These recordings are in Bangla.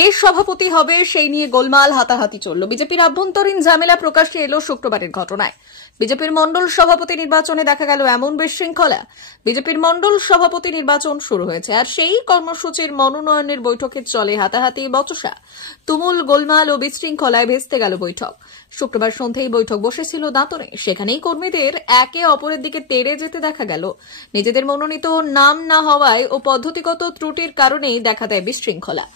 কে সভাপতি হবে সেই নিয়ে গোলমাল, হাতাহাতি চলল। বিজেপির আভ্যন্তরীণ ঝামেলা প্রকাশ্যে এলো শুক্রবারের ঘটনায়। বিজেপির মণ্ডল সভাপতি নির্বাচনে দেখা গেল এমন বিশৃঙ্খলা। বিজেপির মণ্ডল সভাপতি নির্বাচন শুরু হয়েছে, আর সেই কর্মসূচির মনোনয়নের বৈঠকে চলে হাতাহাতি, বচসা, তুমুল গোলমাল ও বিশৃঙ্খলায় ভেস্তে গেল বৈঠক। শুক্রবার সন্ধ্যায় বৈঠক বসেছিল দাঁতনে। সেখানেই কর্মীদের একে অপরের দিকে তেড়ে যেতে দেখা গেল। নিজেদের মনোনীত নাম না হওয়ায় ও পদ্ধতিগত ত্রুটির কারণেই দেখা দেয় বিশৃঙ্খলা।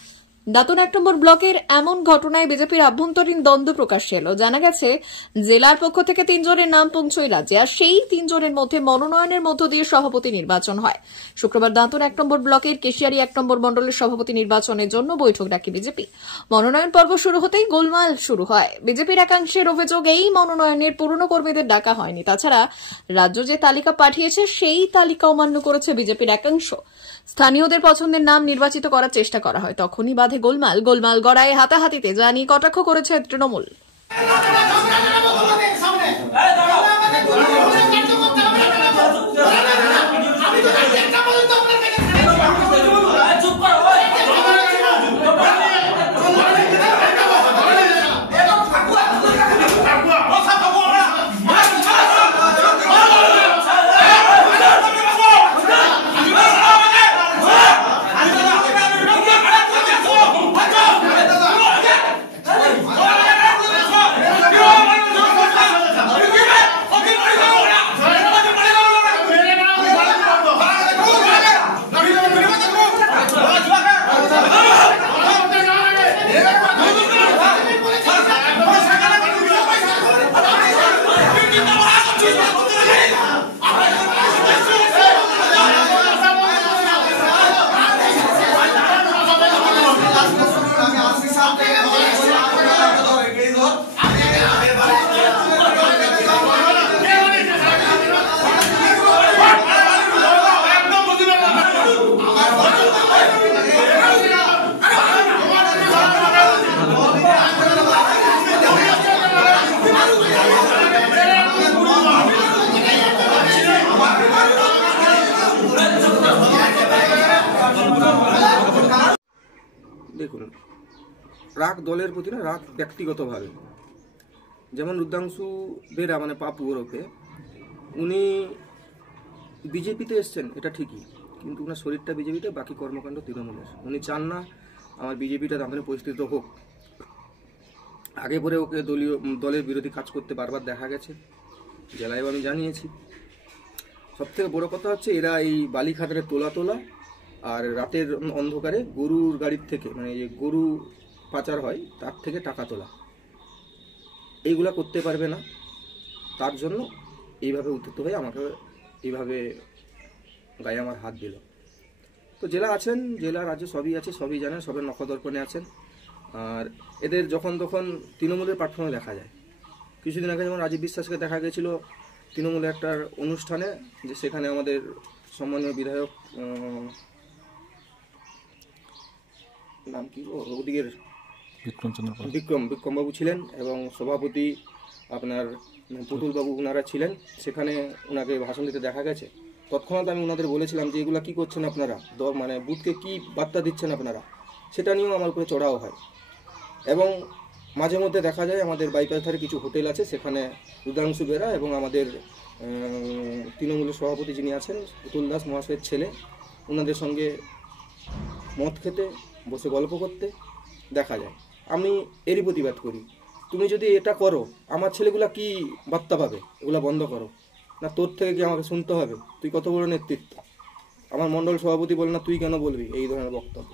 দাঁতন 1 নম্বর ব্লকের এমন ঘটনায় বিজেপির আভ্যন্তরীণ দ্বন্দ্ব প্রকাশ্যে এলো। জানা গেছে, জেলার পক্ষ থেকে 3 জনের নাম পৌঁছয় রাজ্যে, আর সেই 3 জনের মধ্যে মনোনয়নের মধ্য দিয়ে সভাপতি নির্বাচন হয়। শুক্রবার দাঁতন 1 নম্বর ব্লকের কেশিয়ারি 1 নম্বর মণ্ডলের সভাপতি নির্বাচনের জন্য বৈঠক ডাকে বিজেপি। মনোনয়ন পর্ব শুরু হতেই গোলমাল শুরু হয়। বিজেপির একাংশের অভিযোগ, এই মনোনয়নের পুরনো কর্মীদের ডাকা হয়নি। তাছাড়া রাজ্য যে তালিকা পাঠিয়েছে সেই তালিকা অমান্য করেছে বিজেপির একাংশ। স্থানীয়দের পছন্দের নাম নির্বাচিত করার চেষ্টা করা হয়, তখনই বাধে গোলমাল গড়ায় হাতাহাতিতে, যা নিয়ে কটাক্ষ করেছে তৃণমূল। দেখুন, রাগ দলের প্রতি না, রাগ ব্যক্তিগতভাবে। যেমন রুদ্রাংশু বেরা মানে পাপু ওরফে, উনি বিজেপিতে এসছেন, এটা ঠিকই, কিন্তু ওনার শরীরটা বিজেপিতে, বাকি কর্মকাণ্ড তৃণমূলের। উনি চান না আমার বিজেপিটা দাঁতনে পরিস্থিতি হোক। আগে পরে ওকে দলের বিরোধী কাজ করতে বারবার দেখা গেছে, জেলায়ও আমি জানিয়েছি। সবথেকে বড় কথা হচ্ছে, এরা এই বালিখাতারে তোলা আর রাতের অন্ধকারে গরুর গাড়ির থেকে, মানে যে গরু পাচার হয় তার থেকে টাকা তোলা, এইগুলা করতে পারবে না। তার জন্য এইভাবে উত্তেজিত হয়ে আমাকে এইভাবে গায়ে আমার হাত দিল। তো জেলা আছেন, জেলা রাজ্য সবই আছে, সবই জানেন, সবের নখদর্পণে আছেন। আর এদের যখন তখন তৃণমূলের প্ল্যাটফর্মে দেখা যায়। কিছুদিন আগে যেমন রাজীব বিশ্বাসকে দেখা গেছিল তৃণমূলের একটা অনুষ্ঠানে, যে সেখানে আমাদের সম্মানীয় বিধায়ক নাম কি ওদিকের বিক্রমবাবু ছিলেন, এবং সভাপতি আপনার পুতুলবাবু ওনারা ছিলেন। সেখানে ওনাকে ভাষণ দিতে দেখা গেছে। তৎক্ষণাৎ আমি ওনাদের বলেছিলাম যে এগুলা কি করছেন আপনারা, মানে বুথকে কি বার্তা দিচ্ছেন আপনারা, সেটা নিয়েও আমার উপরে চড়াও হয়। এবং মাঝে মধ্যে দেখা যায় আমাদের বাইপাস ধারে কিছু হোটেল আছে, সেখানে রুদ্রাংশু বেরা এবং আমাদের তৃণমূলের সভাপতি যিনি আছেন পুতুল দাস মহাশয়ের ছেলে, ওনাদের সঙ্গে মদ খেতে বসে গল্প করতে দেখা যায়। আমি এরই প্রতিবাদ করি, তুমি যদি এটা করো আমার ছেলেগুলা কি বার্তা পাবে? এগুলা বন্ধ করো না, তোর থেকে কি আমাকে শুনতে হবে? তুই কত বড় নেতৃত্ব, আমার মণ্ডল সভাপতি বলে না, তুই কেন বলবি এই ধরনের বক্তব্য?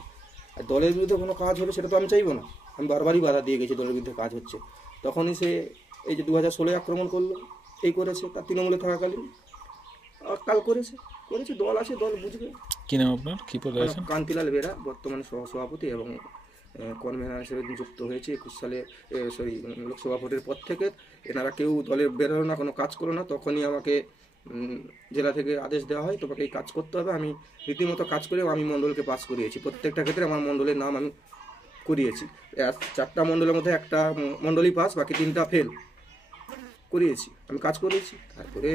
আর দলের বিরুদ্ধে কোনো কাজ হবে সেটা তো আমি চাইবো না। আমি বারবারই বাধা দিয়ে গেছি, দলের বিরুদ্ধে কাজ হচ্ছে। তখনই সে এই যে 2016 আক্রমণ করলো, এই করেছে, তার তৃণমূলে থাকাকালীন কাল করেছে, দল আছে, দল বুঝবে। কি নাম আপনার, কি পদে আছেন? কান্তিলাল বেরা, বর্তমানে সহসভাপতি এবং কনভেনার হিসেবে নিযুক্ত হয়েছে 21 সালে লোকসভা ভোটের পর থেকে। এনারা কেউ দলে বেরোলো না, কোনো কাজ করলো না, তখনই আমাকে জেলা থেকে আদেশ দেওয়া হয় তোমাকে এই কাজ করতে হবে। আমি রীতিমতো কাজ করে আমি মণ্ডলকে পাস করিয়েছি। প্রত্যেকটা ক্ষেত্রে আমার মণ্ডলের নাম আমি করিয়েছি। 4টা মণ্ডলের মধ্যে একটা মণ্ডলই পাস, বাকি 3টা ফেল করিয়েছি, আমি কাজ করিয়েছি। তারপরে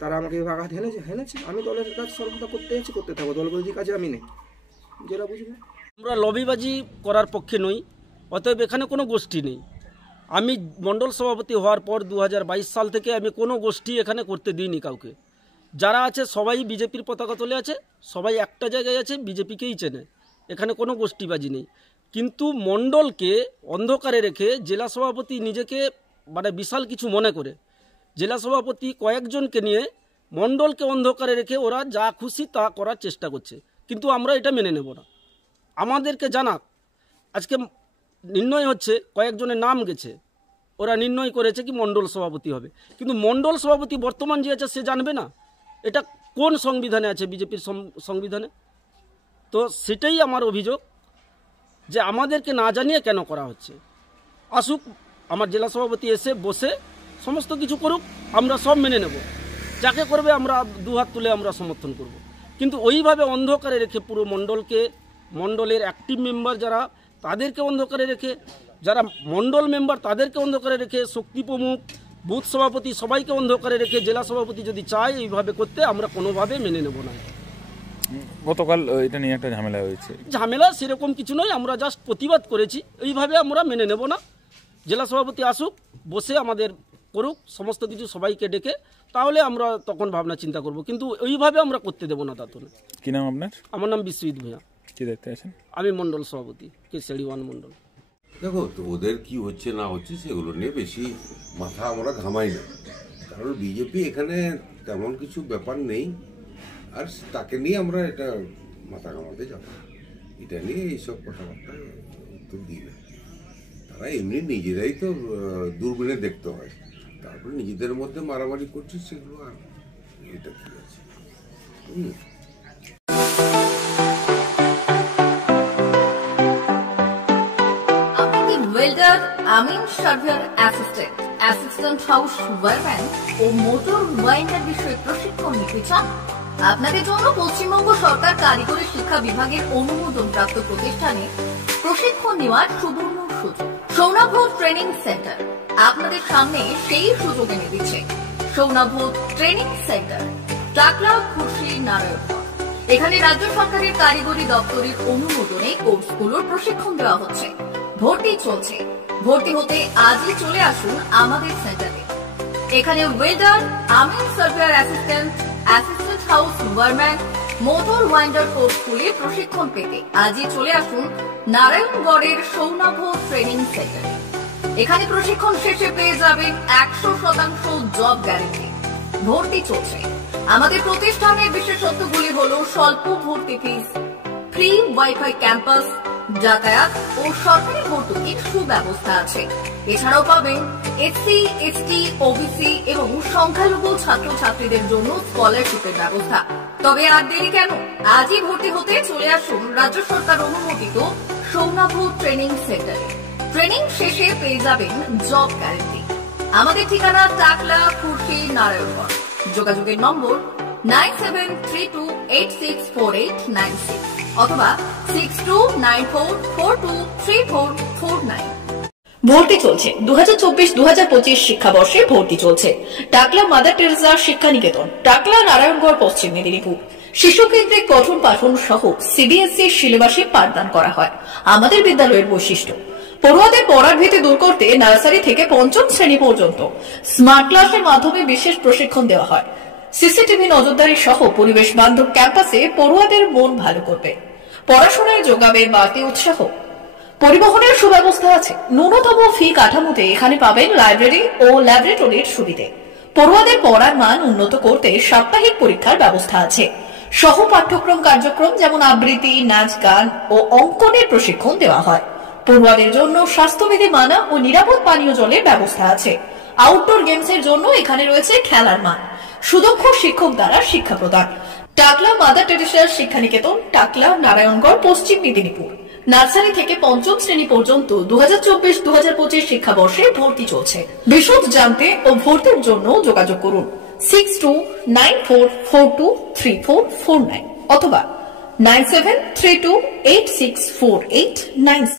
তারা আমাকে আঘাত হেনেছে। আমি দলের কাজ সর্বদা করতে থাকবো, দলবিরোধী কাজে আমি নেই, যেটা বুঝবে। আমরা লবিবাজি করার পক্ষে নই, অতএব এখানে কোনো গোষ্ঠী নেই। আমি মণ্ডল সভাপতি হওয়ার পর 2022 সাল থেকে আমি কোনো গোষ্ঠী এখানে করতে দিইনি কাউকে। যারা আছে সবাই বিজেপির পতাকা তুলে আছে, সবাই একটা জায়গায় আছে, বিজেপিকেই চেনে। এখানে কোনো গোষ্ঠীবাজি নেই। কিন্তু মণ্ডলকে অন্ধকারে রেখে জেলা সভাপতি নিজেকে মানে বিশাল কিছু মনে করে জেলা সভাপতি কয়েকজনকে নিয়ে মণ্ডলকে অন্ধকারে রেখে ওরা যা খুশি তা করার চেষ্টা করছে, কিন্তু আমরা এটা মেনে নেব না। আমাদেরকে জানাক। আজকে নির্ণয় হচ্ছে, কয়েকজনের নাম গেছে, ওরা নির্ণয় করেছে কি মণ্ডল সভাপতি হবে, কিন্তু মণ্ডল সভাপতি বর্তমান যে আছে সে জানবে না এটা কোন সংবিধানে আছে, বিজেপির সংবিধানে। তো সেটাই আমার অভিযোগ যে আমাদেরকে না জানিয়ে কেন করা হচ্ছে। আসুক আমার জেলা সভাপতি এসে বসে সমস্ত কিছু করুক, আমরা সব মেনে নেব। যাকে করবে আমরা দুহাত তুলে আমরা সমর্থন করব। কিন্তু ওইভাবে অন্ধকারে রেখে পুরো মণ্ডলের অ্যাক্টিভ মেম্বার যারা তাদেরকে অন্ধকারে রেখে, যারা মণ্ডল মেম্বার তাদেরকে অন্ধকারে রেখে, শক্তি প্রমুখ, বুথ সভাপতি সবাইকে অন্ধকারে রেখে জেলা সভাপতি যদি চায় এইভাবে করতে, আমরা কোনোভাবে মেনে নেব না। গতকাল এটা নিয়ে একটা ঝামেলা হয়েছে। ঝামেলা সেরকম কিছু নয়, আমরা জাস্ট প্রতিবাদ করেছি। এইভাবে আমরা মেনে নেব না। জেলা সভাপতি আসুক, বসে আমাদের করুক সমস্ত কিছু, সবাইকে ডেকে, তাহলে আমরা তখন ভাবনা চিন্তা করব, কিন্তু ওইভাবে আমরা করতে দেব না। তার কি নাম আপনার? আমার নাম বিশ্বজিৎ ভূঁইয়া। কি দেখতে আছেন? আমি মণ্ডল সভাপতি, কেশারি 1 মণ্ডল। দেখো, তো ওদের কি হচ্ছে না হচ্ছে সেগুলো নিয়ে বেশি মাথা আমরা ঘামাই না, কারণ বিজেপি এখানে তেমন কিছু ব্যাপার নেই, আর তাকে নিয়ে আমরা এটা মাথা ঘামাতে যাব না। এটা নিয়ে এইসব কথাবার্তা উত্তর দিই না। তারা এমনি নিজেরাই তো দূরবীনে দেখতে হয়, তারপরে নিজেদের মধ্যে মারামারি করছে, সেগুলো আর এটা কি আছে। ওয়েল্ডার, আমিন surveyor assistant, assistant house wireman ও মোটর ওয়াইন্ডার বিষয়ে প্রশিক্ষণ নিতে চান? আপনাদের জন্য পশ্চিমবঙ্গ সরকার কারিগরি শিক্ষা বিভাগের অনুমোদনপ্রাপ্ত প্রতিষ্ঠানে প্রশিক্ষণ নেওয়ার সুবর্ণ সুযোগ। সৌনাভ ট্রেনিং সেন্টার আপনাদের সামনে সেই সুযোগ এনে দিচ্ছে। সৌনাভ ট্রেনিং সেন্টার, টাকলা, খুশি, নারায়ণগড়। এখানে রাজ্য সরকারের কারিগরি দপ্তরের অনুমোদনে কোর্সগুলোর প্রশিক্ষণ দেওয়া হচ্ছে। ভর্তি চলছে। ভর্তি হতে আজই চলে আসুন আমাদের সেন্টারে। এখানে ওয়েল্ডার, আমিন surveyor assistant, assistant house wireman, motor winder কোর্সগুলি প্রশিক্ষণ পেতে আজই চলে আসুন নারায়ণগড়ের সৌনাভ ট্রেনিং সেন্টারে। এখানে প্রশিক্ষণ শেষে পেয়ে যাবেন 100% জব গ্যারেন্টি। ভর্তি চলছে। আমাদের প্রতিষ্ঠানের বিশেষত্বগুলি হল স্বল্প ভর্তি ফিস, ফ্রি ওয়াইফাই ক্যাম্পাস, যাতায়াত ও সরকারি ভর্তুকির সুব্যবস্থা আছে। এছাড়াও পাবেন এসসি, এসটি, ওবিসি এবং সংখ্যালঘু ছাত্রছাত্রীদের জন্য স্কলারশিপের ব্যবস্থা। তবে আর দেরি কেন, আজই ভর্তি হতে চলে আসুন রাজ্য সরকার অনুমোদিত সৌনাভ ট্রেনিং সেন্টারে। ট্রেনিং শেষে পেয়ে যাবেন জব গ্যারেন্টি। আমাদের ঠিকানা টাকলা, খুশি, নারায়ণগড়। যোগাযোগের নম্বর 9732864896 অথবা 6294423449। ভর্তি চলছে। 2024-2025 শিক্ষাবর্ষে ভর্তি চলছে। টাকলা মাদার টেরেসা শিক্ষানিকেতন, টাকলা, নারায়ণগড়, পশ্চিম মেদিনীপুর। শিশু কেন্দ্রিক পঠন পাঠন সহ সিবিএসই সিলেবাসে পাঠদান করা হয়। আমাদের বিদ্যালয়ের বৈশিষ্ট্য: পড়ুয়াদের পড়ার ভীতি দূর করতে নার্সারি থেকে 5ম শ্রেণী পর্যন্ত স্মার্ট ক্লাসের মাধ্যমে বিশেষ প্রশিক্ষণ দেওয়া হয়। সিসিটিভি নজরদারি সহ পরিবেশ বান্ধব ক্যাম্পাসে পড়ুয়াদের মন ভালো করবে। পড়াশোনায় যোগাবে বাড়তি উৎসাহ। পরিবহনের সুব্যবস্থা আছে। ন্যূনতম ফি কাঠামোতে এখানে পাবেন লাইব্রেরি ও ল্যাবরেটরির সুবিধে। পড়ুয়াদের পড়ার মান উন্নত করতে সাপ্তাহিক পরীক্ষার ব্যবস্থা আছে। সহ পাঠ্যক্রম কার্যক্রম যেমন আবৃত্তি, নাচ, গান ও অঙ্কনের প্রশিক্ষণ দেওয়া হয়। পড়ুয়াদের জন্য স্বাস্থ্যবিধি মানা ও নিরাপদ পানীয় জলের ব্যবস্থা আছে। আউটডোর গেমসের জন্য এখানে রয়েছে খেলার মাঠ। সুদক্ষ শিক্ষক দ্বারা শিক্ষা প্রদান। টাকলা মাদার টেরেসা শিক্ষানিকেতন, টাকলা, নারায়ণগড়, পশ্চিম মেদিনীপুর। নার্সারি থেকে 5ম শ্রেণী পর্যন্ত 2024-2025 শিক্ষাবর্ষে ভর্তি চলছে। বিশদ জানতে ও ভর্তির জন্য যোগাযোগ করুন 6294423449 অথবা 9732864896।